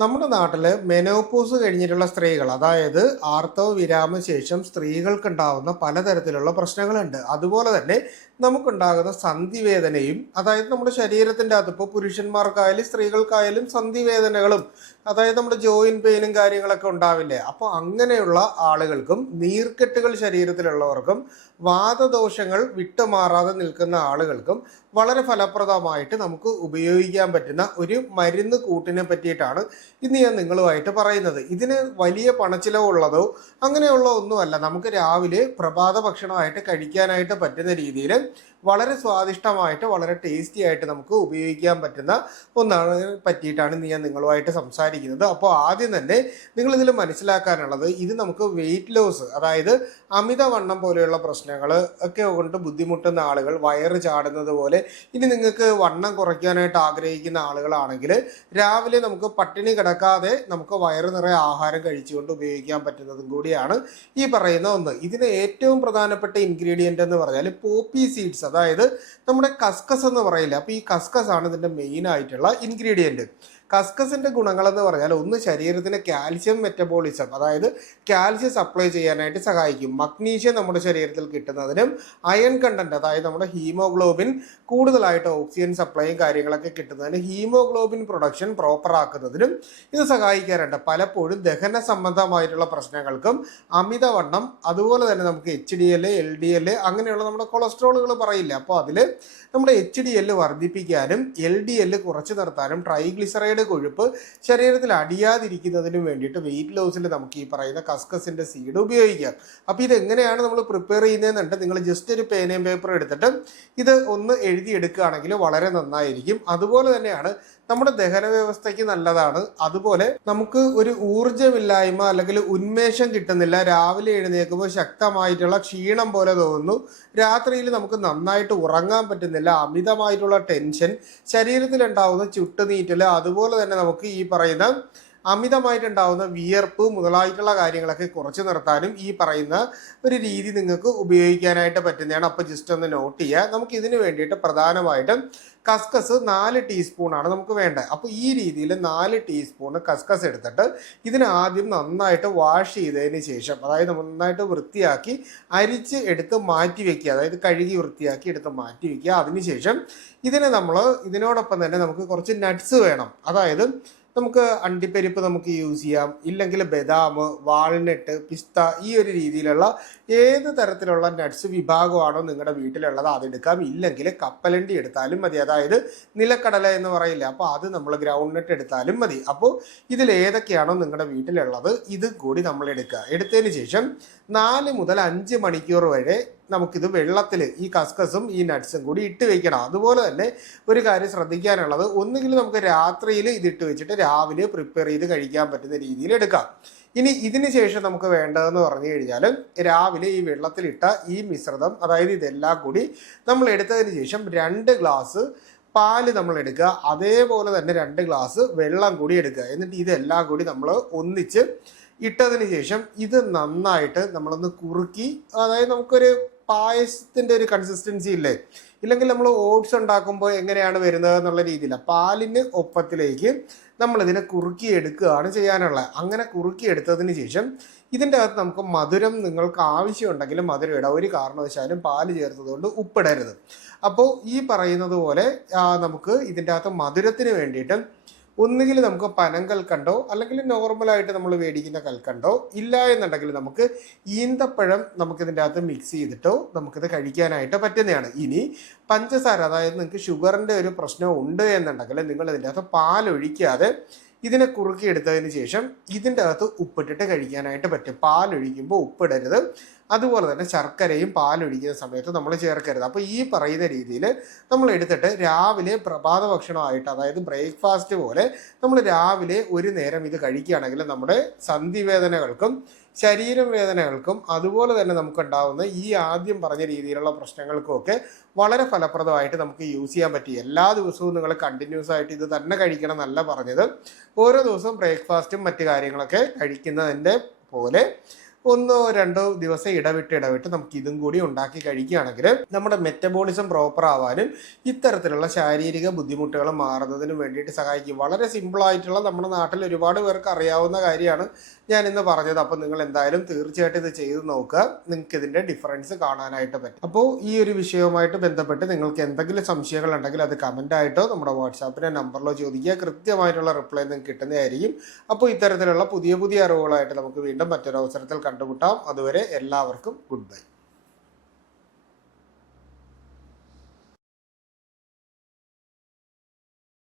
നമ്മുടെ നാട്ടിൽ മെനോപോസ് കഴിഞ്ഞിട്ടുള്ള സ്ത്രീകൾ, അതായത് ആർത്തവ വിരാമ ശേഷം സ്ത്രീകൾക്കുണ്ടാകുന്ന പലതരത്തിലുള്ള പ്രശ്നങ്ങളുണ്ട്. അതുപോലെ തന്നെ നമുക്കുണ്ടാകുന്ന സന്ധിവേദനയും, അതായത് നമ്മുടെ ശരീരത്തിൻ്റെ അകത്ത് ഇപ്പോൾ പുരുഷന്മാർക്കായാലും സ്ത്രീകൾക്കായാലും സന്ധിവേദനകളും, അതായത് നമ്മുടെ ജോയിൻറ്റ് പെയിനും കാര്യങ്ങളൊക്കെ ഉണ്ടാവില്ലേ. അപ്പോൾ അങ്ങനെയുള്ള ആളുകൾക്കും നീർക്കെട്ടുകൾ ശരീരത്തിലുള്ളവർക്കും വാതദോഷങ്ങൾ വിട്ടുമാറാതെ നിൽക്കുന്ന ആളുകൾക്കും വളരെ ഫലപ്രദമായിട്ട് നമുക്ക് ഉപയോഗിക്കാൻ പറ്റുന്ന ഒരു മരുന്ന് കൂട്ടിനെ പറ്റിയിട്ടാണ് ഇന്ന് ഞാൻ നിങ്ങളുമായിട്ട് പറയുന്നത്. ഇതിന് വലിയ പണച്ചിലവുള്ളതോ അങ്ങനെയുള്ള ഒന്നുമല്ല. നമുക്ക് രാവിലെ പ്രഭാത ഭക്ഷണമായിട്ട് കഴിക്കാനായിട്ട് പറ്റുന്ന രീതിയിൽ വളരെ സ്വാദിഷ്ടമായിട്ട് വളരെ ടേസ്റ്റി ആയിട്ട് നമുക്ക് ഉപയോഗിക്കാൻ പറ്റുന്ന ഒന്നാണ് പറ്റിയിട്ടാണ് ഇന്ന് ഞാൻ നിങ്ങളുമായിട്ട് സംസാരിക്കുന്നത്. അപ്പോൾ ആദ്യം തന്നെ നിങ്ങളിതിൽ മനസ്സിലാക്കാനുള്ളത്, ഇത് നമുക്ക് വെയിറ്റ് ലോസ്, അതായത് അമിതവണ്ണം പോലെയുള്ള പ്രശ്നങ്ങൾ ഒക്കെ കൊണ്ട് ബുദ്ധിമുട്ടുന്ന ആളുകൾ, വയറ് ചാടുന്നത് പോലെ, ഇനി നിങ്ങൾക്ക് വണ്ണം കുറയ്ക്കാനായിട്ട് ആഗ്രഹിക്കുന്ന ആളുകളാണെങ്കിൽ രാവിലെ നമുക്ക് പട്ടിണി കിടക്കാതെ നമുക്ക് വയറ് നിറയെ ആഹാരം കഴിച്ചുകൊണ്ട് ഉപയോഗിക്കാൻ പറ്റുന്നതും കൂടിയാണ് ഈ പറയുന്ന ഒന്ന്. ഇതിന് ഏറ്റവും പ്രധാനപ്പെട്ട ഇൻഗ്രീഡിയൻ്റ് എന്ന് പറഞ്ഞാൽ പോപ്പി സീഡ്സ്, അതായത് നമ്മുടെ കസ്കസ് എന്ന് പറയില്ല. അപ്പോൾ ഈ കസ്കസ് ആണ് ഇതിൻ്റെ മെയിൻ ആയിട്ടുള്ള ഇൻഗ്രീഡിയൻറ്റ്. കസ്കസിൻ്റെ ഗുണങ്ങളെന്ന് പറഞ്ഞാൽ, ഒന്ന് ശരീരത്തിന് കാൽഷ്യം മെറ്റബോളിസം, അതായത് കാൽഷ്യം സപ്ലൈ ചെയ്യാനായിട്ട് സഹായിക്കും. മഗ്നീഷ്യം നമ്മുടെ ശരീരത്തിൽ കിട്ടുന്നതിനും അയൺ കണ്ടന്റ്, അതായത് നമ്മുടെ ഹീമോഗ്ലോബിൻ കൂടുതലായിട്ട് ഓക്സിജൻ സപ്ലൈയും കാര്യങ്ങളൊക്കെ കിട്ടുന്നതിന് ഹീമോഗ്ലോബിൻ പ്രൊഡക്ഷൻ പ്രോപ്പർ ആക്കുന്നതിനും ഇത് സഹായിക്കാറുണ്ട്. പലപ്പോഴും ദഹന സംബന്ധമായിട്ടുള്ള പ്രശ്നങ്ങൾക്കും അമിതവണ്ണം, അതുപോലെ തന്നെ നമുക്ക് HDL, LDL അങ്ങനെയുള്ള നമ്മുടെ കൊളസ്ട്രോളുകൾ പറയില്ല, അപ്പോൾ അതിൽ നമ്മുടെ HDL വർദ്ധിപ്പിക്കാനും LDL കുറച്ച് നിർത്താനും ട്രൈഗ്ലിസറൈഡ് കൊഴുപ്പ് ശരീരത്തിൽ അടിയാതിരിക്കുന്നതിനും വേണ്ടിയിട്ട് വെയിറ്റ് ലോസിൽ നമുക്ക് ഈ പറയുന്ന കസ്കസിൻ്റെ സീഡ് ഉപയോഗിക്കാം. അപ്പോൾ ഇതെങ്ങനെയാണ് നമ്മൾ പ്രിപ്പയർ ചെയ്യുന്നതെന്നുണ്ട്, നിങ്ങൾ ജസ്റ്റ് ഒരു പേനയും പേപ്പറും എടുത്തിട്ട് ഇത് ഒന്ന് എഴുതിയെടുക്കുകയാണെങ്കിൽ വളരെ നന്നായിരിക്കും. അതുപോലെ തന്നെയാണ് നമ്മുടെ ദഹന വ്യവസ്ഥയ്ക്ക് നല്ലതാണ്. അതുപോലെ നമുക്ക് ഒരു ഊർജ്ജമില്ലായ്മ അല്ലെങ്കിൽ ഉന്മേഷം കിട്ടുന്നില്ല, രാവിലെ എഴുന്നേൽക്കുമ്പോൾ ശക്തമായിട്ടുള്ള ക്ഷീണം പോലെ തോന്നുന്നു, രാത്രിയിൽ നമുക്ക് നന്നായിട്ട് ഉറങ്ങാൻ പറ്റുന്നില്ല, അമിതമായിട്ടുള്ള ടെൻഷൻ, ശരീരത്തിലുണ്ടാവുന്ന ചുട്ടുനീറ്റൽ, അതുപോലെ തന്നെ നമുക്ക് ഈ പറയുന്ന അമിതമായിട്ടുണ്ടാവുന്ന വിയർപ്പ് മുതലായിട്ടുള്ള കാര്യങ്ങളൊക്കെ കുറച്ച് നിർത്താനും ഈ പറയുന്ന ഒരു രീതി നിങ്ങൾക്ക് ഉപയോഗിക്കാനായിട്ട് പറ്റുന്നതാണ്. അപ്പോൾ ജസ്റ്റ് ഒന്ന് നോട്ട് ചെയ്യുക. നമുക്ക് ഇതിന് വേണ്ടിയിട്ട് പ്രധാനമായിട്ടും കസ്കസ് 4 ടീസ്പൂണാണ് നമുക്ക് വേണ്ടത്. അപ്പോൾ ഈ രീതിയിൽ 4 ടീസ്പൂൺ കസ്കസ് എടുത്തിട്ട് ഇതിന് ആദ്യം നന്നായിട്ട് വാഷ് ചെയ്തതിന് ശേഷം, അതായത് നന്നായിട്ട് വൃത്തിയാക്കി അരിച്ച് എടുത്ത് മാറ്റി വയ്ക്കുക, അതായത് കഴുകി വൃത്തിയാക്കി എടുത്ത് മാറ്റി വയ്ക്കുക. അതിനുശേഷം ഇതിനോടൊപ്പം തന്നെ നമുക്ക് കുറച്ച് നട്ട്സ് വേണം. അതായത് നമുക്ക് അണ്ടിപ്പരിപ്പ് നമുക്ക് യൂസ് ചെയ്യാം, ഇല്ലെങ്കിൽ ബദാം, വാൾനട്ട്, പിസ്ത, ഈ ഒരു രീതിയിലുള്ള ഏത് തരത്തിലുള്ള നട്ട്സ് വിഭാഗമാണോ നിങ്ങളുടെ വീട്ടിലുള്ളത് അതെടുക്കാം. ഇല്ലെങ്കിൽ കപ്പലണ്ടി എടുത്താലും മതി, അതായത് നിലക്കടല എന്ന് പറയില്ല, അപ്പോൾ അത് നമ്മൾ ഗ്രൗണ്ട് നട്ട് എടുത്താലും മതി. അപ്പോൾ ഇതിൽ ഏതൊക്കെയാണോ നിങ്ങളുടെ വീട്ടിലുള്ളത് ഇത് കൂടി നമ്മൾ എടുക്കുക. എടുത്തതിന് ശേഷം 4 മുതൽ 5 മണിക്കൂർ വരെ നമുക്കിത് വെള്ളത്തിൽ ഈ കസ്കസും ഈ നട്ട്സും കൂടി ഇട്ട് വെക്കണം. അതുപോലെ തന്നെ ഒരു കാര്യം ശ്രദ്ധിക്കാനുള്ളത്, ഒന്നുകിൽ നമുക്ക് രാത്രിയിൽ ഇതിട്ട് വെച്ചിട്ട് രാവിലെ പ്രിപ്പയർ ചെയ്ത് കഴിക്കാൻ പറ്റുന്ന രീതിയിൽ എടുക്കാം. ഇനി ഇതിന് ശേഷം നമുക്ക് വേണ്ടതെന്ന് പറഞ്ഞു കഴിഞ്ഞാൽ, രാവിലെ ഈ വെള്ളത്തിലിട്ട ഈ മിശ്രിതം, അതായത് ഇതെല്ലാം കൂടി നമ്മൾ എടുത്തതിന് ശേഷം 2 ഗ്ലാസ് പാല് നമ്മൾ എടുക്കുക, അതേപോലെ തന്നെ 2 ഗ്ലാസ് വെള്ളം കൂടി എടുക്കുക. എന്നിട്ട് ഇതെല്ലാം കൂടി നമ്മൾ ഒന്നിച്ച് ഇട്ടതിന് ശേഷം ഇത് നന്നായിട്ട് നമ്മളൊന്ന് കുറുക്കി, അതായത് നമുക്കൊരു പായസത്തിൻ്റെ ഒരു കൺസിസ്റ്റൻസി ഇല്ലേ, ഇല്ലെങ്കിൽ നമ്മൾ ഓട്സ് ഉണ്ടാക്കുമ്പോൾ എങ്ങനെയാണ് വരുന്നത് എന്നുള്ള രീതിയിൽ പാലിന് ഒപ്പത്തിലേക്ക് നമ്മളിതിനെ കുറുക്കി എടുക്കുകയാണ് ചെയ്യാനുള്ളത്. അങ്ങനെ കുറുക്കി എടുത്തതിന് ശേഷം ഇതിൻ്റെ അകത്ത് നമുക്ക് മധുരം നിങ്ങൾക്ക് ആവശ്യമുണ്ടെങ്കിൽ മധുരം ഇടാം. ഒരു കാരണവശാലും പാല് ചേർത്തതുകൊണ്ട് ഉപ്പിടരുത്. അപ്പോൾ ഈ പറയുന്നത് പോലെ നമുക്ക് ഇതിൻ്റെ അകത്ത് മധുരത്തിന് വേണ്ടിയിട്ട് ഒന്നുകിൽ നമുക്ക് പനങ്കൽക്കണ്ടോ അല്ലെങ്കിൽ നോർമലായിട്ട് നമ്മൾ മേടിക്കുന്ന കൽക്കണ്ടോ, ഇല്ല എന്നുണ്ടെങ്കിൽ നമുക്ക് ഈന്തപ്പഴം നമുക്കിതിൻ്റെ അകത്ത് മിക്സ് ചെയ്തിട്ടോ നമുക്കിത് കഴിക്കാനായിട്ട് പറ്റുന്നതാണ്. ഇനി പഞ്ചസാര, അതായത് നിങ്ങൾക്ക് ഷുഗറിൻ്റെ ഒരു പ്രശ്നം ഉണ്ട് എന്നുണ്ടെങ്കിൽ നിങ്ങൾ ഇതിൻ്റെ അകത്ത് പാലൊഴിക്കാതെ ഇതിനെ കുറുക്കി എടുത്തതിന് ശേഷം ഇതിൻ്റെ അകത്ത് ഉപ്പിട്ടിട്ട് കഴിക്കാനായിട്ട് പറ്റും. പാലൊഴിക്കുമ്പോൾ ഉപ്പിടരുത്. അതുപോലെ തന്നെ ശർക്കരയും പാലൊഴിക്കുന്ന സമയത്ത് നമ്മൾ ചേർക്കരുത്. അപ്പോൾ ഈ പറയുന്ന രീതിയിൽ നമ്മൾ എടുത്തിട്ട് രാവിലെ പ്രഭാത ഭക്ഷണമായിട്ട്, അതായത് ബ്രേക്ക്ഫാസ്റ്റ് പോലെ നമ്മൾ രാവിലെ ഒരു നേരം ഇത് കഴിക്കുകയാണെങ്കിൽ നമ്മുടെ സന്ധിവേദനകൾക്കും ശരീരം വേദനകൾക്കും അതുപോലെ തന്നെ നമുക്കുണ്ടാവുന്ന ഈ ആദ്യം പറഞ്ഞ രീതിയിലുള്ള പ്രശ്നങ്ങൾക്കുമൊക്കെ വളരെ ഫലപ്രദമായിട്ട് നമുക്ക് യൂസ് ചെയ്യാൻ പറ്റി. എല്ലാ ദിവസവും നിങ്ങൾ കണ്ടിന്യൂസ് ആയിട്ട് ഇത് തന്നെ കഴിക്കണം എന്നല്ല പറഞ്ഞത്. ഓരോ ദിവസവും ബ്രേക്ക്ഫാസ്റ്റും മറ്റു കാര്യങ്ങളൊക്കെ കഴിക്കുന്നതിൻ്റെ പോലെ ഒന്നോ രണ്ടോ ദിവസം ഇടവിട്ട് നമുക്ക് ഇതും കൂടി ഉണ്ടാക്കി കഴിക്കുകയാണെങ്കിൽ നമ്മുടെ മെറ്റബോളിസം പ്രോപ്പർ ആവാനും ഇത്തരത്തിലുള്ള ശാരീരിക ബുദ്ധിമുട്ടുകൾ മാറുന്നതിനും വേണ്ടിയിട്ട് സഹായിക്കും. വളരെ സിമ്പിളായിട്ടുള്ള നമ്മുടെ നാട്ടിൽ ഒരുപാട് പേർക്ക് അറിയാവുന്ന കാര്യമാണ് ഞാൻ ഇന്ന് പറഞ്ഞത്. അപ്പോൾ നിങ്ങൾ എന്തായാലും തീർച്ചയായിട്ടും ഇത് ചെയ്ത് നോക്കുക, നിങ്ങൾക്ക് ഇതിൻ്റെ ഡിഫറൻസ് കാണാനായിട്ട് പറ്റും. അപ്പോൾ ഈ ഒരു വിഷയവുമായിട്ട് ബന്ധപ്പെട്ട് നിങ്ങൾക്ക് എന്തെങ്കിലും സംശയങ്ങൾ ഉണ്ടെങ്കിൽ അത് കമൻ്റായിട്ടോ നമ്മുടെ വാട്സാപ്പിൻ്റെ നമ്പറിലോ ചോദിക്കുക. കൃത്യമായിട്ടുള്ള റിപ്ലൈ നിങ്ങൾക്ക് കിട്ടുന്നതായിരിക്കും. അപ്പോൾ ഇത്തരത്തിലുള്ള പുതിയ അറിവുകളായിട്ട് നമുക്ക് വീണ്ടും മറ്റൊരു അവസരത്തിൽ കണ്ടുമുട്ടാം. അതുവരെ എല്ലാവർക്കും ഗുഡ് ബൈ.